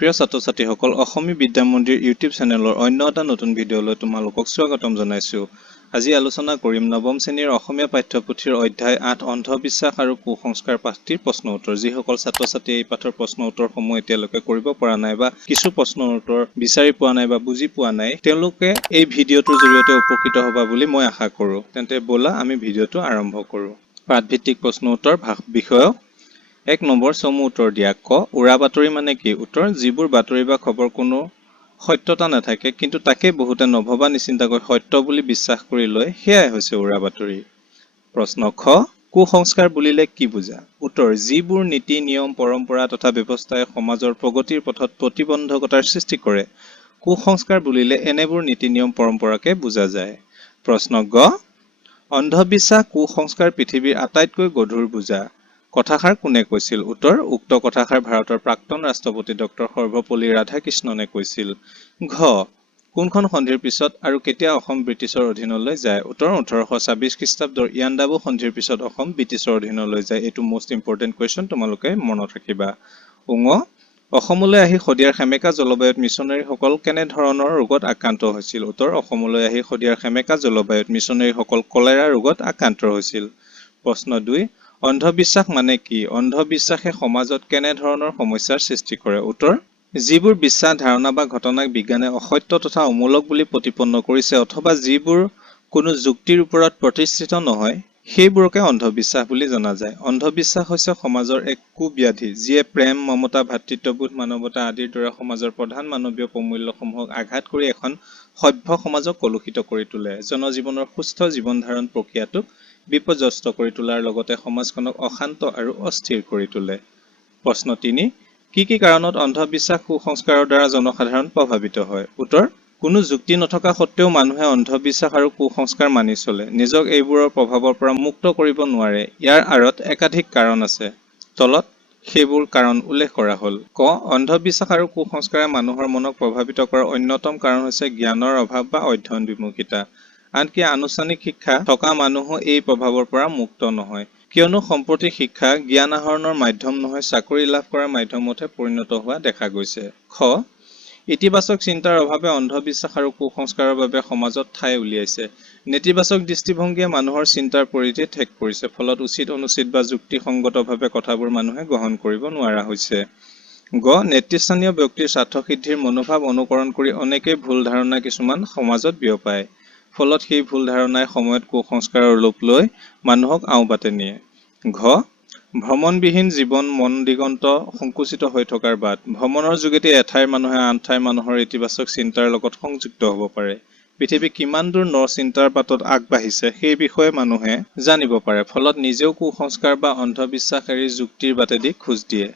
প্ৰিয় ছাত্ৰ-ছাত্ৰীসকল, অসমী বিদ্যা মন্দিৰ ইউটিউব চেনেলৰ অন্য এটা নতুন ভিডিঅ'লৈ তোমালোকক স্বাগতম জনাইছোঁ। আজি আলোচনা কৰিম নৱম শ্ৰেণীৰ অসমীয়া পাঠ্যপুথিৰ অধ্যায় ৮ অন্ধবিশ্বাস আৰু কুসংস্কাৰ পাঠটিৰ প্ৰশ্ন উত্তৰ। যিসকল ছাত্ৰ-ছাত্ৰীয়ে এই পাঠৰ প্ৰশ্ন উত্তৰসমূহ এতিয়ালৈকে কৰিব পৰা নাই বা কিছু প্ৰশ্নৰ উত্তৰ বিচাৰি পোৱা নাই বা বুজি পোৱা নাই, তেওঁলোকে এই ভিডিঅ'টোৰ জৰিয়তে উপকৃত হ'বা বুলি মই আশা কৰোঁ। তেন্তে ব'লা আমি ভিডিঅ'টো আৰম্ভ কৰোঁ। পাঠভিত্তিক প্ৰশ্ন উত্তৰ বিষয়ক ১ নম্বৰ চমু উত্তৰ দিয়া। ক, উৰা বাতৰি মানে কি? উত্তৰ, যিবোৰ বাতৰি বা খবৰ কোনো সত্যতা নাথাকে কিন্তু তাকে বহুতে নভবা নিচিন্তাকৈ সত্য বুলি বিশ্বাস কৰি লয়, সেয়াই হৈছে উৰা বাতৰি। প্ৰশ্ন খ, কুসংস্কাৰ বুলিলে কি বুজা? উত্তৰ, যিবোৰ নীতি নিয়ম পৰম্পৰা তথা ব্যৱস্থাই সমাজৰ প্ৰগতিৰ পথত প্ৰতিবন্ধকতাৰ সৃষ্টি কৰে। কুসংস্কাৰ বুলিলে এনেবোৰ নীতি নিয়ম পৰম্পৰাকে বুজা যায়। প্ৰশ্ন গ, অন্ধবিশ্বাস কুসংস্কাৰ পৃথিৱীৰ আটাইতকৈ গধুৰ বোজা। কথাষাৰ কোনে কৈছিল? উত্তৰ, উক্ত কথাষাৰ ভাৰতৰ প্ৰাক্তন ৰাষ্ট্ৰপতি ডক্টৰ সৰ্বপল্লী ৰাধাকৃষ্ণনে কৈছিল। ঘ, কোনখন সন্ধিৰ পিছত আৰু কেতিয়া অসম ব্ৰিটিছৰ অধীনলৈ যায়? উত্তৰ, 1826 খ্ৰীষ্টাব্দৰ ইয়াণ্ডাবু সন্ধিৰ পিছত অসম ব্ৰিটিছৰ অধীনলৈ যায়। এইটো মোষ্ট ইম্পৰ্টেণ্ট কুৱেশ্যন, তোমালোকে মনত ৰাখিবা। ঙ, অসমলৈ আহি শদিয়াৰ সেমেকা জলবায়ুত মিছনেৰীসকল কেনেধৰণৰ ৰোগত আক্ৰান্ত হৈছিল? উত্তৰ, অসমলৈ আহি শদিয়াৰ সেমেকা জলবায়ুত মিছনেৰীসকল কলেৰা ৰোগত আক্ৰান্ত হৈছিল। প্ৰশ্ন ২, অন্ধবিশ্বাস মানে কি? অন্ধবিশ্বাসে সমাজত কেনেধৰণৰ সমস্যাৰ সৃষ্টি কৰে? উত্তৰ, যিবোৰ বিশ্বাস ধাৰণা বা ঘটনাক বিজ্ঞানে অসত্য তথা অমূলক বুলি প্ৰতিপন্ন কৰিছে অথবা যিবোৰ কোনো যুক্তিৰ ওপৰত প্ৰতিষ্ঠিত নহয়, সেইবোৰকে অন্ধবিশ্বাস বুলি জনা যায়। অন্ধবিশ্বাস হৈছে সমাজৰ এক কুব্যাধি, যিয়ে প্ৰেম, মমতা, ভাতৃত্ববোধ, মানৱতা আদিৰ দৰে সমাজৰ প্ৰধান মানৱীয় প্ৰমূল্যসমূহক আঘাত কৰি এখন সভ্য সমাজক কলুষিত কৰি তোলে। জনজীৱনৰ সুস্থ জীৱন ধাৰণ প্ৰক্ৰিয়াটোক বিপৰ্যস্ত কৰি তোলাৰ লগতে সমাজখনক অশান্ত আৰু অস্থিৰ কৰি তোলে। প্ৰশ্ন ৩, কি কি কাৰণত অন্ধবিশ্বাস কুসংস্কাৰৰ দ্বাৰা জনসাধাৰণ প্ৰভাৱিত হয়? উত্তৰ, কোনো যুক্তি নথকা সত্ত্বেও মানুহে অন্ধবিশ্বাস আৰু কুসংস্কাৰ মানি চলে। নিজক এইবোৰৰ প্ৰভাৱৰ পৰা মুক্ত কৰিব নোৱাৰে। ইয়াৰ আঁৰত একাধিক কাৰণ আছে। তলত সেইবোৰ কাৰণ উল্লেখ কৰা হ'ল। ক, অন্ধবিশ্বাস আৰু কুসংস্কাৰে মানুহৰ মনক প্ৰভাৱিত কৰাৰ অন্যতম কাৰণ হৈছে জ্ঞানৰ অভাৱ বা অধ্যয়ন বিমুখিতা। আনকি আনুষ্ঠানিক শিক্ষা থকা মানুহো এই প্ৰভাৱৰ পৰা মুক্ত নহয়। কিয়নো সম্প্ৰতি শিক্ষা জ্ঞান আহৰণৰ মাধ্যম নহয়, চাকৰি লাভ কৰাৰ মাধ্যমতহে পৰিণত হোৱা দেখা গৈছে। খ, ইতিবাচক চিন্তাৰ অভাৱে অন্ধবিশ্বাস আৰু কুসংস্কাৰৰ বাবে সমাজত ঠাই উলিয়াইছে। নেতিবাচক দৃষ্টিভংগীয়ে মানুহৰ চিন্তাৰ পৰিধি ঠেক কৰিছে। ফলত উচিত অনুচিত বা যুক্তিসংগতভাৱে কথাবোৰ মানুহে গ্ৰহণ কৰিব নোৱাৰা হৈছে। গ, নেতৃস্থানীয় ব্যক্তিৰ স্বাৰ্থসিদ্ধিৰ মনোভাৱ অনুকৰণ কৰি অনেকেই ভুল ধাৰণা কিছুমান সমাজত বিয়পায়। ফলত সেই ভুল ধাৰণাই সময়ত কুসংস্কাৰৰ ৰূপ লৈ মানুহক আওবাটে নিয়ে। ঘ, ভ্ৰমণবিহীন জীৱন মন দিগন্ত সংকুচিত হৈ থকাৰ বাট। ভ্ৰমণৰ যোগেদি এঠাইৰ মানুহে আন ঠাইৰ মানুহৰ ইতিবাচক চিন্তাৰ লগত সংযুক্ত হ'ব পাৰে। পৃথিৱী কিমান দূৰ ন-চিন্তাৰ বাটত আগবাঢ়িছে সেই বিষয়ে মানুহে জানিব পাৰে। ফলত নিজেও কুসংস্কাৰ বা অন্ধবিশ্বাস এৰি যুক্তিৰ বাটেদি খোজ দিয়ে।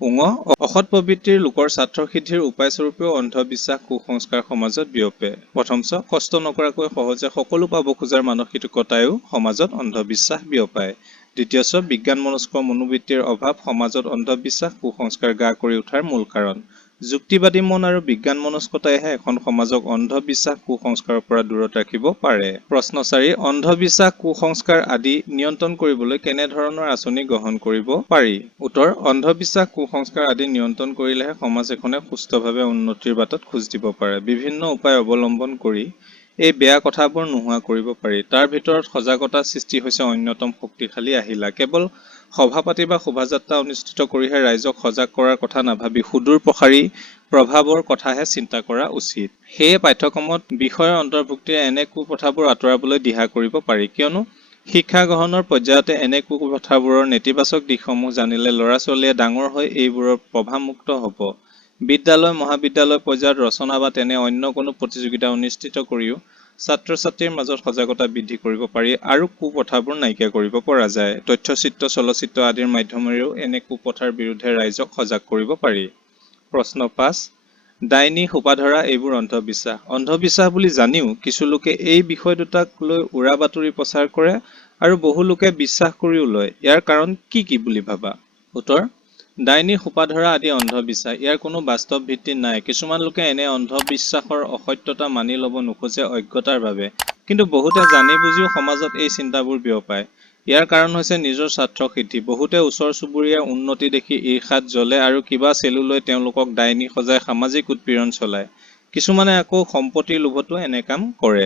ঙ, অসৎ প্ৰবৃত্তিৰ লোকৰ স্বাৰ্থসিদ্ধিৰ উপায়স্বৰূপেও অন্ধবিশ্বাস কুসংস্কাৰ সমাজত বিয়পে। প্ৰথম চ, কষ্ট নকৰাকৈ সহজে সকলো পাব খোজাৰ মানসিকতায়ো সমাজত অন্ধবিশ্বাস বিয়পায়। দ্বিতীয় চ, বিজ্ঞানমনস্ক মনোবৃত্তিৰ অভাৱ সমাজত অন্ধবিশ্বাস কুসংস্কাৰ গা কৰি উঠাৰ মূল কাৰণ। যুক্তিবাদী মন আৰু বিজ্ঞানমনস্কতাইহে এখন সমাজক অন্ধবিশ্বাস কুসংস্কাৰৰ পৰা দূৰত ৰাখিব পাৰে। প্ৰশ্ন ৪, অন্ধবিশ্বাস কুসংস্কাৰ আদি নিয়ন্ত্ৰণ কৰিবলৈ কেনেধৰণৰ আঁচনি গ্ৰহণ কৰিব পাৰি? উত্তৰ, অন্ধবিশ্বাস কুসংস্কাৰ আদি নিয়ন্ত্ৰণ কৰিলেহে সমাজ এখনে সুস্থভাৱে উন্নতিৰ বাটত খোজ দিব পাৰে। বিভিন্ন উপায় অৱলম্বন কৰি এই বেয়া কথাবোৰ নোহোৱা কৰিব পাৰি। তাৰ ভিতৰত সজাগতা সৃষ্টি হৈছে অন্যতম শক্তিশালী আহিলা। কেৱল সভা পাতি বা শোভাযাত্ৰা অনুষ্ঠিত কৰিহে ৰাইজক সজাগ কৰাৰ কথা নাভাবি সুদূৰ প্ৰসাৰী প্ৰভাৱৰ কথাহে চিন্তা কৰা উচিত। সেয়ে পাঠ্যক্ৰমত বিষয়ৰ অন্তৰ্ভুক্তিৰে এনে কুপ্ৰথাবোৰ আঁতৰাবলৈ দিহা কৰিব পাৰি। কিয়নো শিক্ষা গ্ৰহণৰ পৰ্যায়তে এনে কুপ্ৰথাবোৰৰ নেতিবাচক দিশসমূহ জানিলে ল'ৰা-ছোৱালীয়ে ডাঙৰ হৈ এইবোৰৰ প্ৰভাৱমুক্ত হ'ব। বিদ্যালয় মহাবিদ্যালয় পৰ্যায়ত ৰচনা বা তেনে অন্য কোনো প্ৰতিযোগিতা অনুষ্ঠিত কৰিও ছাত্ৰ-ছাত্ৰীৰ মাজত সজাগতা বৃদ্ধি কৰিব পাৰি আৰু কুপ্ৰথাবোৰ নাইকিয়া কৰিব পৰা যায়। তথ্যচিত্ৰ, চলচ্চিত্ৰ আদিৰ মাধ্যমেৰেও এনে কুপ্ৰথাৰ বিৰুদ্ধে ৰাইজক সজাগ কৰিব পাৰি। প্ৰশ্ন ৫, ডাইনী সোপাধৰা এইবোৰ অন্ধবিশ্বাস। অন্ধবিশ্বাস বুলি জানিও কিছু লোকে এই বিষয় দুটাক লৈ উৰা বাতৰি প্ৰচাৰ কৰে আৰু বহু লোকে বিশ্বাস কৰিও লয়। ইয়াৰ কাৰণ কি কি বুলি ভাবা? উত্তৰ, ডাইনী সোপাধৰা আদি অন্ধবিশ্বাস। ইয়াৰ কোনো বাস্তৱ ভিত্তি নাই। কিছুমান লোকে এনে অন্ধবিশ্বাসৰ অসত্যতা মানি ল'ব নোখোজে অজ্ঞতাৰ বাবে। কিন্তু বহুতে জানি বুজিও সমাজত এই চিন্তাবোৰ বিয়পায়। ইয়াৰ কাৰণ হৈছে নিজৰ স্বাৰ্থ সিদ্ধি। বহুতে ওচৰ চুবুৰীয়াৰ উন্নতি দেখি ঈৰ্ষাত জ্বলে আৰু কিবা চেলুলৈ তেওঁলোকক ডাইনী সজাই সামাজিক উৎপীড়ন চলায়। কিছুমানে আকৌ সম্পত্তিৰ লোভতো এনে কাম কৰে।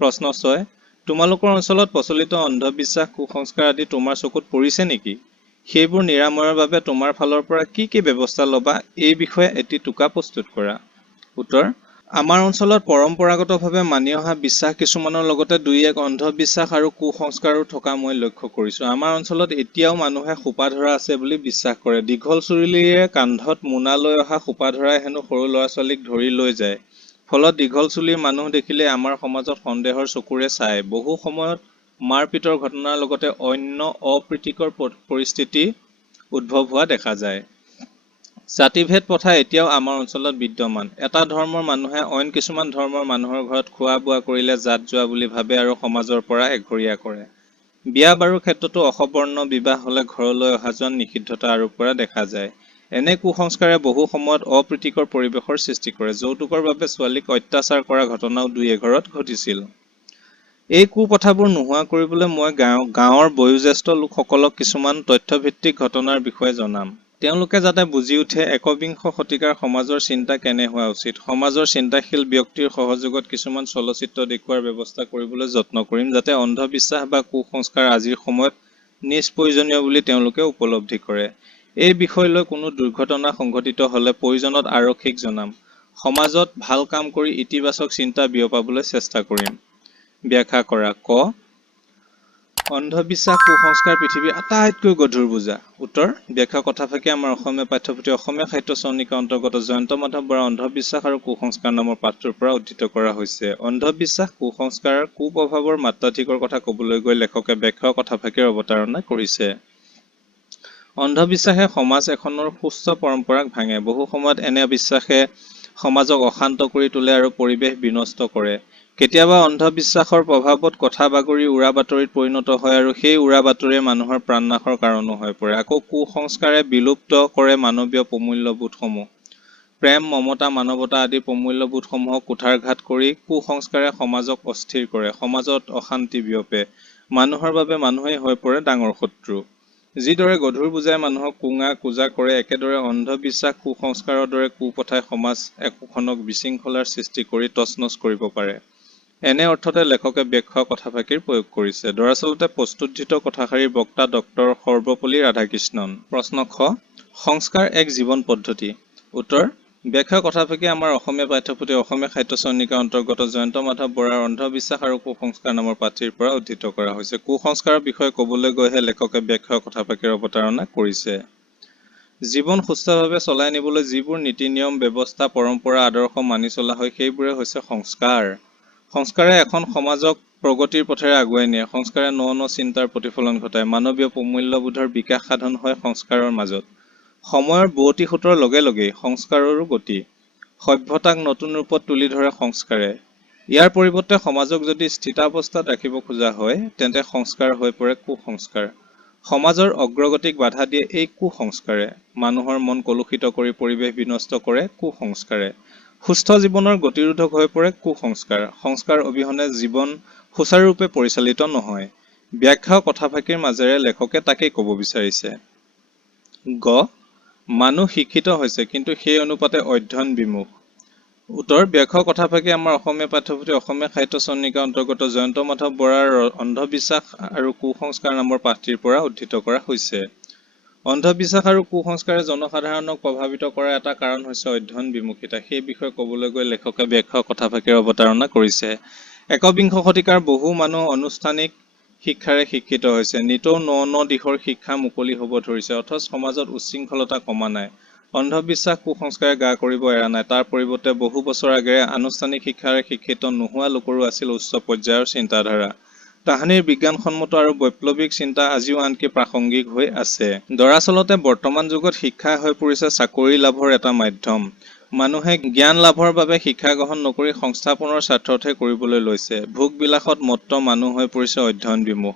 প্ৰশ্ন 6, তোমালোকৰ অঞ্চলত প্ৰচলিত অন্ধবিশ্বাস, কুসংস্কাৰ আদি তোমাৰ চকুত পৰিছে নেকি? সেইবোৰ নিৰাময়ৰ বাবে তোমাৰ ফালৰ পৰা কি কি ব্যৱস্থা ল'বা, এই বিষয়ে এটি টোকা প্ৰস্তুত কৰা। উত্তৰ: আমাৰ অঞ্চলত পৰম্পৰাগতভাৱে মানি অহা বিশ্বাস কিছুমানৰ লগতে দুই এক অন্ধবিশ্বাস আৰু কুসংস্কাৰো থকা মই লক্ষ্য কৰিছোঁ। আমাৰ অঞ্চলত এতিয়াও মানুহে সোপা ধৰা আছে বুলি বিশ্বাস কৰে। দীঘল চুলিৰে কান্ধত মোনা লৈ অহা সোপা ধৰাই হেনো সৰু ল'ৰা ছোৱালীক ধৰি লৈ যায়। ফলত দীঘল চুলিৰ মানুহ দেখিলে আমাৰ সমাজত সন্দেহৰ চকুৰে চায়। বহু সময়ত মাৰপিটৰ ঘটনাৰ লগতে অন্য অপ্ৰীতিকৰ পৰিস্থিতি উদ্ভৱ হোৱা দেখা যায়। জাতিভেদ প্ৰথা এতিয়াও আমাৰ অঞ্চলত বিদ্যমান। এটা ধৰ্মৰ মানুহে অইন কিছুমান ধৰ্মৰ মানুহৰ ঘৰত খোৱা বোৱা কৰিলে জাত যোৱা বুলি ভাবে আৰু সমাজৰ পৰা এঘৰীয়া কৰে। বিয়া বাৰুৰ ক্ষেত্ৰতো অসবৰ্ণ বিবাহ হলে ঘৰলৈ অহা যোৱাত নিষিদ্ধতা আৰোপ কৰা দেখা যায়। এনে কুসংস্কাৰে বহু সময়ত অপ্ৰীতিকৰ পৰিৱেশৰ সৃষ্টি কৰে। যৌতুকৰ বাবে ছোৱালীক অত্যাচাৰ কৰা ঘটনাও দুই এঘৰত ঘটিছিল। এই কুপ্ৰথাবোৰ নোহোৱা কৰিবলৈ মই গাঁৱৰ বয়োজ্যেষ্ঠ লোকসকলক কিছুমান তথ্যভিত্তিক ঘটনাৰ বিষয়ে জনাম। তেওঁলোকে যাতে বুজি উঠে একবিংশ শতিকাৰ সমাজৰ চিন্তা কেনে হোৱা উচিত। সমাজৰ চিন্তাশীল ব্যক্তিৰ সহযোগত কিছুমান চলচ্চিত্ৰ দেখুওৱাৰ ব্যৱস্থা কৰিবলৈ যত্ন কৰিম, যাতে অন্ধবিশ্বাস বা কুসংস্কাৰ আজিৰ সময়ত নিষ্প্ৰয়োজনীয় বুলি তেওঁলোকে উপলব্ধি কৰে। এই বিষয় লৈ কোনো দুৰ্ঘটনা সংঘটিত হলে প্ৰয়োজনত আৰক্ষীক জনাম। সমাজত ভাল কাম কৰি ইতিবাচক চিন্তা বিয়পাবলৈ চেষ্টা কৰিম। ব্যাখ্যা কৰা। ক, অন্ধবিশ্বাস কুসংস্কাৰ পৃথিৱীৰ আটাইতকৈ গধুৰ বোজা। উত্তৰ: ব্যাখ্যা কথাফাকি আমাৰ অসমীয়া পাঠ্যপুথি অসমীয়া সাহিত্য চয়নিকা অন্তৰ্গত জয়ন্ত মাধৱ বৰাৰ অন্ধবিশ্বাস আৰু কুসংস্কাৰ নামৰ পাঠটোৰ পৰা উদ্ধৃত কৰা হৈছে। অন্ধবিশ্বাস, কুসংস্কাৰৰ কুপ্ৰভাৱৰ মাত্ৰাধিকৰ কথা কবলৈ গৈ লেখকে ব্যাখ্যা কথাফাকিৰ অৱতাৰণা কৰিছে। অন্ধবিশ্বাসে সমাজ এখনৰ সুস্থ পৰম্পৰাক ভাঙে। বহু সময়ত এনে বিশ্বাসে সমাজক অশান্ত কৰি তোলে আৰু পৰিৱেশ বিনষ্ট কৰে। কেতিয়াবা অন্ধবিশ্বাসৰ প্ৰভাৱত কথা বাগৰি উৰা বাতৰিত পৰিণত হয় আৰু সেই উৰা বাতৰিয়ে মানুহৰ প্ৰাণনাশৰ কাৰণো হৈ পৰে। আকৌ কুসংস্কাৰে বিলুপ্ত কৰে মানৱীয় প্ৰমূল্যবোধসমূহ। প্ৰেম, মমতা, মানৱতা আদি প্ৰমূল্যবোধসমূহক কুঠাৰঘাত কৰি কুসংস্কাৰে সমাজক অস্থিৰ কৰে, সমাজত অশান্তি বিয়পে। মানুহৰ বাবে মানুহেই হৈ পৰে ডাঙৰ শত্ৰু। যিদৰে গধুৰ বোজাই মানুহক কোঙা কোজা কৰে, একেদৰে অন্ধবিশ্বাস, কুসংস্কাৰৰ দৰে কুপ্ৰথাই সমাজ একোখনক বিশৃংখলাৰ সৃষ্টি কৰি তছনছ কৰিব পাৰে। এনে অৰ্থতে লেখকে ব্যাখ্যা কথাফাকিৰ প্ৰয়োগ কৰিছে। দৰাচলতে প্ৰস্তুতধৃত কথাষাৰিৰ বক্তা ডক্টৰ সৰ্বপল্লী ৰাধাকৃষ্ণন। প্ৰশ্ন খ, সংস্কাৰ এক জীৱন পদ্ধতি। উত্তৰ: ব্যাখ্যা কথাফাকি আমাৰ অসমীয়া পাঠ্যপুথি অসমীয়া সাহিত্য চয়নিকা অন্তৰ্গত জয়ন্ত মাধৱ বৰাৰ অন্ধবিশ্বাস আৰু কুসংস্কাৰ নামৰ পাঠটিৰ পৰা উদ্ধৃত কৰা হৈছে। কুসংস্কাৰৰ বিষয়ে কবলৈ গৈহে লেখকে ব্যাখ্যা কথাফাকিৰ অৱতাৰণা কৰিছে। জীৱন সুস্থভাৱে চলাই নিবলৈ যিবোৰ নীতি নিয়ম, ব্যৱস্থা, পৰম্পৰা, আদৰ্শ মানি চলা হয় সেইবোৰে হৈছে সংস্কাৰ। সংস্কাৰে এখন সমাজক প্ৰগতিৰ পথেৰে আগুৱাই নিয়ে। সংস্কাৰে ন ন চিন্তাৰ প্ৰতিফলন ঘটায়। মানৱীয় প্ৰমূল্যবোধৰ বিকাশ সাধন হয় সংস্কাৰৰ মাজত। সময়ৰ বোৱতী সোঁতৰ লগে লগেই সংস্কাৰৰো গতি। সভ্যতাক নতুন ৰূপত তুলি ধৰে সংস্কাৰে। ইয়াৰ পৰিৱৰ্তে সমাজক যদি স্থিতাৱস্থাত ৰাখিব খোজা হয়, তেন্তে সংস্কাৰ হৈ পৰে কুসংস্কাৰ। সমাজৰ অগ্ৰগতিক বাধা দিয়ে এই কুসংস্কাৰে। মানুহৰ মন কলুষিত কৰি পৰিৱেশ বিনষ্ট কৰে কুসংস্কাৰে। সুস্থ জীৱনৰ গতিৰোধক হৈ পৰে কুসংস্কাৰ। সংস্কাৰ অবিহনে জীৱন সুচাৰুৰূপে পৰিচালিত নহয়। ব্যাখ্যা কথাফাকিৰ মাজেৰে লেখকে তাকেই কব বিচাৰিছে। গ, মানুহ শিক্ষিত হৈছে কিন্তু সেই অনুপাতে অধ্যয়ন বিমুখ। উত্তৰ: ব্যাখ্যা কথাফাকি আমাৰ অসমীয়া পাঠ্যপুথি অসমীয়া সাহিত্য চয়নিকা অন্তৰ্গত জয়ন্ত মাধৱ বৰাৰ অন্ধবিশ্বাস আৰু কুসংস্কাৰ নামৰ পাঠটিৰ পৰা উদ্ধৃত কৰা হৈছে। অন্ধবিশ্বাস আৰু কুসংস্কাৰে জনসাধাৰণক প্ৰভাৱিত কৰাৰ এটা কাৰণ হৈছে অধ্যয়ন বিমুখিতা। সেই বিষয়ে কবলৈ গৈ লেখকে ব্যাখ্যা কথাফাকিৰ অৱতাৰণা কৰিছে। একবিংশ শতিকাৰ বহু মানুহ আনুষ্ঠানিক শিক্ষাৰে শিক্ষিত হৈছে। নিতৌ ন ন দিশৰ শিক্ষা মুকলি হ'ব ধৰিছে, অথচ সমাজত উচ্ছৃংখলতা কমা নাই। অন্ধবিশ্বাস, কুসংস্কাৰে গা কৰিব এৰা নাই। তাৰ পৰিৱৰ্তে বহু বছৰ আগেৰে আনুষ্ঠানিক শিক্ষাৰে শিক্ষিত নোহোৱা লোকৰো আছিল উচ্চ পৰ্যায়ৰ চিন্তাধাৰা। তাহানিৰ বিজ্ঞানসন্মত আৰু বৈপ্লৱিক চিন্তা আজিও আনকি প্ৰাসংগিক হৈ আছে। দৰাচলতে বৰ্তমান যুগত শিক্ষা হৈ পৰিছে চাকৰি লাভৰ এটা মাধ্যম। মানুহে জ্ঞান লাভৰ বাবে শিক্ষা গ্ৰহণ নকৰি সংস্থাপনৰ স্বাৰ্থতহে কৰিবলৈ লৈছে। ভোগবিলাসত মত্ত মানুহ হৈ পৰিছে অধ্যয়ন বিমুখ।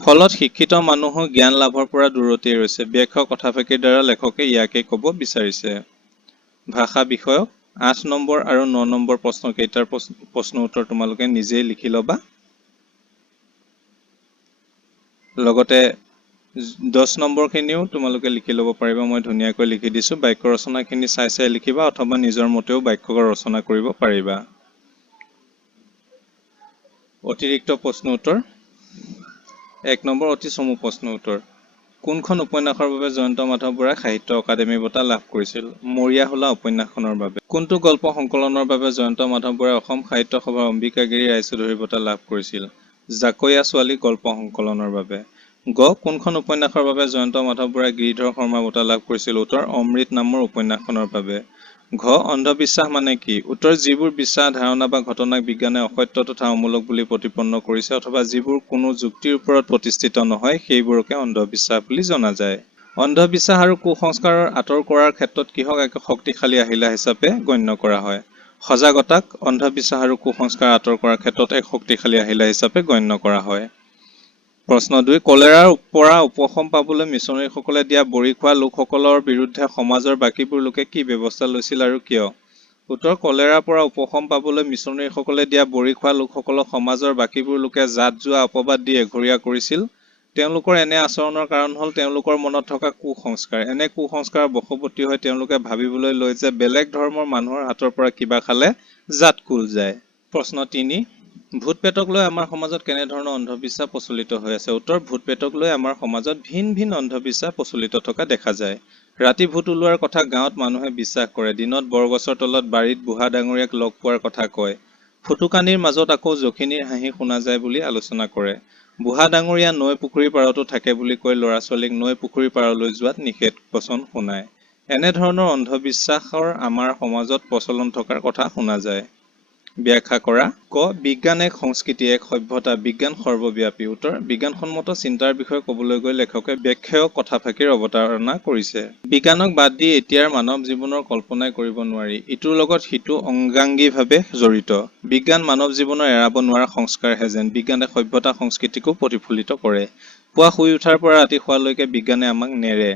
ফলত শিক্ষিত মানুহো জ্ঞান লাভৰ পৰা দূৰতেই ৰৈছে। ব্যাখ্যা কথাফাকিৰ দ্বাৰা লেখকে ইয়াকেই কব বিচাৰিছে। ভাষা বিষয়ক ৮ নম্বৰ আৰু ৯ নম্বৰ প্ৰশ্নকেইটাৰ প্ৰশ্ন উত্তৰ তোমালোকে নিজেই লিখি ল'বা। লগতে 10 নম্বৰখিনিও তোমালোকে লিখি ল'ব পাৰিবা। মই ধুনীয়াকৈ লিখি দিছোঁ। বাক্য ৰচনাখিনি চাই চাই লিখিবা অথবা নিজৰ মতেও বাক্য ৰচনা কৰিব পাৰিবা। অতিৰিক্ত প্ৰশ্ন উত্তৰ 1 নম্বৰ অতি চমু প্ৰশ্ন উত্তৰ। কোনখন উপন্যাসৰ বাবে জয়ন্ত মাধৱ বৰাই সাহিত্য অকাডেমী বঁটা লাভ কৰিছিল? মৰিয়াহোলা উপন্যাসখনৰ বাবে। কোনটো গল্প সংকলনৰ বাবে জয়ন্ত মাধৱ বৰাই অসম সাহিত্য সভাৰ অম্বিকাগিৰি ৰায়চৌধুৰী বঁটা লাভ কৰিছিল? জাকৈয়া ছোৱালী গল্প সংকলনৰ বাবে। গ কোনখন উপন্যাসৰ বাবে জয়ন্ত মাধৱ বৰাই গিৰিধৰ শৰ্মা বঁটা লাভ কৰিছিল? উত্তৰ অমৃত নামৰ উপন্যাসখনৰ বাবে। ঘ অন্ধবিশ্বাস মানে কি? উত্তৰ যিবোৰ বিশ্বাস ধাৰণা বা ঘটনাক বিজ্ঞানে অসত্য তথা অমূলক বুলি প্ৰতিপন্ন কৰিছে অথবা যিবোৰ কোনো যুক্তিৰ ওপৰত প্ৰতিষ্ঠিত নহয় সেইবোৰকে অন্ধবিশ্বাস বুলি জনা যায়। অন্ধবিশ্বাস আৰু কুসংস্কাৰৰ আঁতৰ কৰাৰ ক্ষেত্ৰত কিহক এক শক্তিশালী আহিলা হিচাপে গণ্য কৰা হয়? সজাগতাক অন্ধবিশ্বাস আৰু কুসংস্কাৰ আঁতৰ কৰাৰ ক্ষেত্ৰত এক শক্তিশালী আহিলা হিচাপে গণ্য কৰা হয়। প্ৰশ্ন 2 কলেৰাৰ পৰা উপশম পাবলৈ মিছনেৰীসকলে দিয়া বড়ি খোৱা লোকসকলৰ বিৰুদ্ধে সমাজৰ বাকীবোৰ লোকে কি ব্যৱস্থা লৈছিল আৰু কিয়? উত্তৰ কলেৰাৰ পৰা উপশম পাবলৈ মিছনেৰীসকলে দিয়া বড়ি খোৱা লোকসকলক সমাজৰ বাকীবোৰ লোকে জাত যোৱা অপবাদ দি এঘৰীয়া কৰিছিল। তেওঁলোকৰ এনে আচৰণৰ কাৰণ হ'ল তেওঁলোকৰ মনত থকা কুসংস্কাৰ। এনে কুসংস্কাৰৰ বশৱৰ্তী হৈ তেওঁলোকে ভাবিবলৈ লয় যে বেলেগ ধৰ্মৰ মানুহৰ হাতৰ পৰা কিবা খালে জাত কুল যায়। প্ৰশ্ন 3 ভূত পেটক লৈ আমাৰ সমাজত কেনেধৰণৰ অন্ধবিশ্বাস প্ৰচলিত হৈ আছে? উত্তৰ ভূত পেটক লৈ আমাৰ সমাজত ভিন ভিন অন্ধবিশ্বাস প্ৰচলিত থকা দেখা যায়। ৰাতি ভূত ওলোৱাৰ কথা গাঁৱত মানুহে বিশ্বাস কৰে। দিনত বৰগছৰ তলত বাৰীত বুঢ়া ডাঙৰীয়াক লগ পোৱাৰ কথা কয়। ফুটুকানিৰ মাজত আকৌ যখিনীৰ হাঁহি শুনা যায় বুলি আলোচনা কৰে। বুঢ়া ডাঙৰীয়া নৈ পুখুৰীৰ পাৰতো থাকে বুলি কৈ ল'ৰা ছোৱালীক নৈ পুখুৰীৰ পাৰলৈ যোৱাত নিষেধ বচন শুনায়। এনেধৰণৰ অন্ধবিশ্বাসৰ আমাৰ সমাজত প্ৰচলন থকাৰ কথা শুনা যায়। ব্যাখ্যা কৰা। ক বিজ্ঞান এক সংস্কৃতি এক সভ্যতা বিজ্ঞান সৰ্বব্যাপী। উত্তৰ বিজ্ঞানসন্মত চিন্তাৰ বিষয়ে ক'বলৈ গৈ লেখকে ব্যাখ্যায়ক কথাফাঁকিৰ অৱতাৰণা কৰিছে। বিজ্ঞানক বাদ দি এতিয়াৰ মানৱ জীৱনৰ কল্পনাই কৰিব নোৱাৰি। ইটোৰ লগত সিটো অংগাংগীভাৱে জড়িত। বিজ্ঞান মানৱ জীৱনৰ এৰাব নোৱাৰা সংস্কাৰহে যেন। বিজ্ঞানে সভ্যতা সংস্কৃতিকো প্ৰতিফলিত কৰে। পুৱা শুই উঠাৰ পৰা ৰাতি শুৱালৈকে বিজ্ঞানে আমাক নেৰে।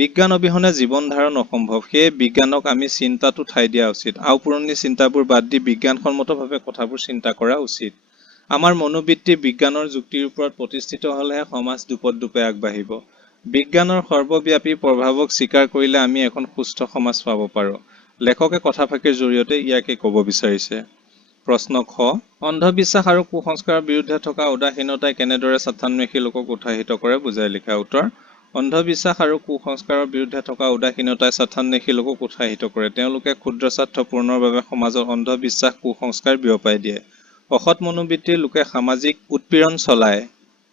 বিজ্ঞান অবিহনে জীৱন ধাৰণ অসম্ভৱ। সেয়ে বিজ্ঞানক আমি চিন্তাতো ঠাই দিয়া উচিত। আওপুৰণি চিন্তাবোৰ বাদ দি বিজ্ঞানসন্মতভাৱে কথাবোৰ চিন্তা কৰা উচিত। আমাৰ মনোবৃত্তি বিজ্ঞানৰ যুক্তিৰ ওপৰত প্ৰতিষ্ঠিত হ'লেহে সমাজ দোপতদোপে আগবাঢ়িব। বিজ্ঞানৰ সৰ্বব্যাপী প্ৰভাৱক স্বীকাৰ কৰিলে আমি এখন সুস্থ সমাজ পাব পাৰোঁ। লেখকে কথাফাঁকিৰ জৰিয়তে ইয়াকে ক'ব বিচাৰিছে। প্ৰশ্ন খ অন্ধবিশ্বাস আৰু কুসংস্কাৰৰ বিৰুদ্ধে থকা উদাসীনতাই কেনেদৰে স্বাথান্বেষী লোকক উৎসাহিত কৰে বুজাই লিখা। উত্তৰ অন্ধবিশ্বাস আৰু কুসংস্কাৰৰ বিৰুদ্ধে থকা উদাসীনতাই স্বাথান্বেষী লোকক উৎসাহিত কৰে। তেওঁলোকে ক্ষুদ্ৰ স্বাৰ্থ পূৰণৰ বাবে সমাজত অন্ধবিশ্বাস কুসংস্কাৰ বিয়পাই দিয়ে। অসৎ মনোবৃত্তিৰ লোকে সামাজিক উৎপীড়ন চলায়।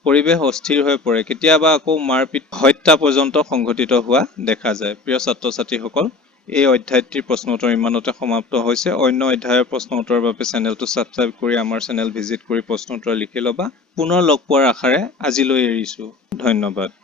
পৰিৱেশ অস্থিৰ হৈ পৰে। কেতিয়াবা আকৌ মাৰপিট হত্যা পৰ্যন্ত সংঘটিত হোৱা দেখা যায়। প্ৰিয় ছাত্ৰ ছাত্ৰীসকল এই অধ্যায়টিৰ প্ৰশ্ন উত্তৰ ইমানতে সমাপ্ত হৈছে। অন্য অধ্যায়ৰ প্ৰশ্ন উত্তৰৰ বাবে চেনেলটো ছাবস্ক্ৰাইব কৰি আমাৰ চেনেল ভিজিট কৰি প্ৰশ্ন উত্তৰ লিখি ল'বা। পুনৰ লগ পোৱাৰ আশাৰে আজিলৈ এৰিছোঁ। ধন্যবাদ।